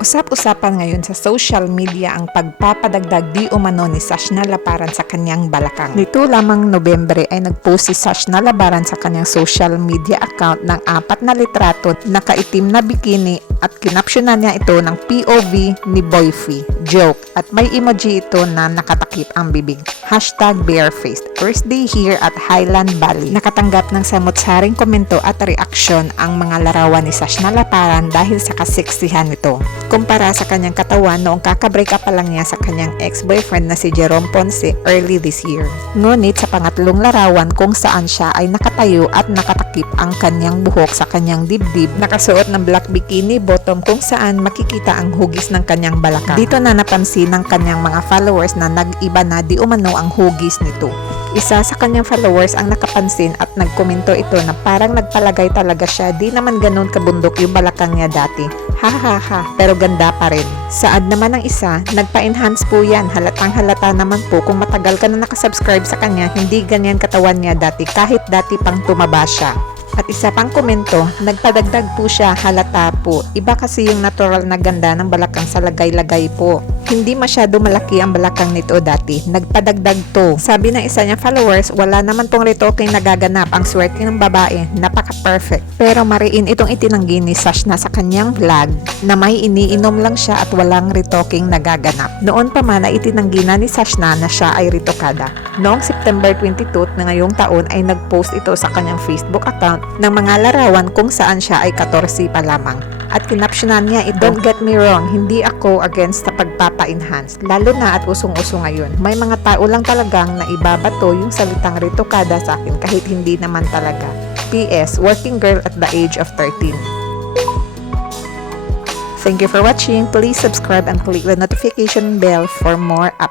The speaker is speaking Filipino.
Usap-usapan ngayon sa social media ang pagpapadagdag di umano ni Sashna Labaran sa kanyang balakang. Nito lamang Nobyembre ay nagpost si Sashna Labaran sa kanyang social media account ng 4 na litrato na kaitim na bikini at kinapsyonan niya ito ng POV ni Boyfie. Joke. At may emoji ito na nakatakip ang bibig. #barefaced. First day here at Highland Valley. Nakatanggap ng samot-saring komento at reaksyon ang mga larawan ni Sashna Labaran dahil sa kaseksihan nito. Kumpara sa kanyang katawan noong kakabreak up pa lang niya sa kanyang ex-boyfriend na si Jerome Ponce early this year. Ngunit sa pangatlong larawan kung saan siya ay nakatayo at nakatakip ang kanyang buhok sa kanyang dibdib, nakasuot ng black bikini bottom kung saan makikita ang hugis ng kanyang balakang. Dito na napansin ng kanyang mga followers na nag-iba na di umano ang hugis nito. Isa sa kanyang followers ang nakapansin at nagkomento ito na parang nagpalagay talaga siya, di naman ganun kabundok yung balakang niya dati. Ha, pero ganda pa rin. Saad naman ng isa, nagpa-enhance po yan. Halatang halata naman po kung matagal ka na nakasubscribe sa kanya, hindi ganyan katawan niya dati kahit dati pang tumaba siya. At isa pang komento, nagpadagdag po siya, halata po. Iba kasi yung natural na ganda ng balakang sa lagay-lagay po. Hindi masyado malaki ang balakang nito dati. Nagpadagdag to. Sabi ng isa niya followers, wala naman pong retoking nagaganap. Ang swerte ng babae, napaka-perfect. Pero mariin itong itinanggi ni Sashna sa kanyang vlog na may iniinom lang siya at walang retoking nagaganap. Noon pa man ay itinanggi na ni Sashna na siya ay retokada. Noong September 22 na ngayong taon ay nagpost ito sa kanyang Facebook account ng mga larawan kung saan siya ay 14 pa lamang. At kinapsyonan niya ito, "Don't get me wrong, hindi ako against sa pagpapa-enhance. Lalo na at usong-uso ngayon. May mga tao lang talagang naibabato yung salitang retokada sa akin kahit hindi naman talaga. PS, working girl at the age of 13. Thank you for watching. Please subscribe and click the notification bell for more updates.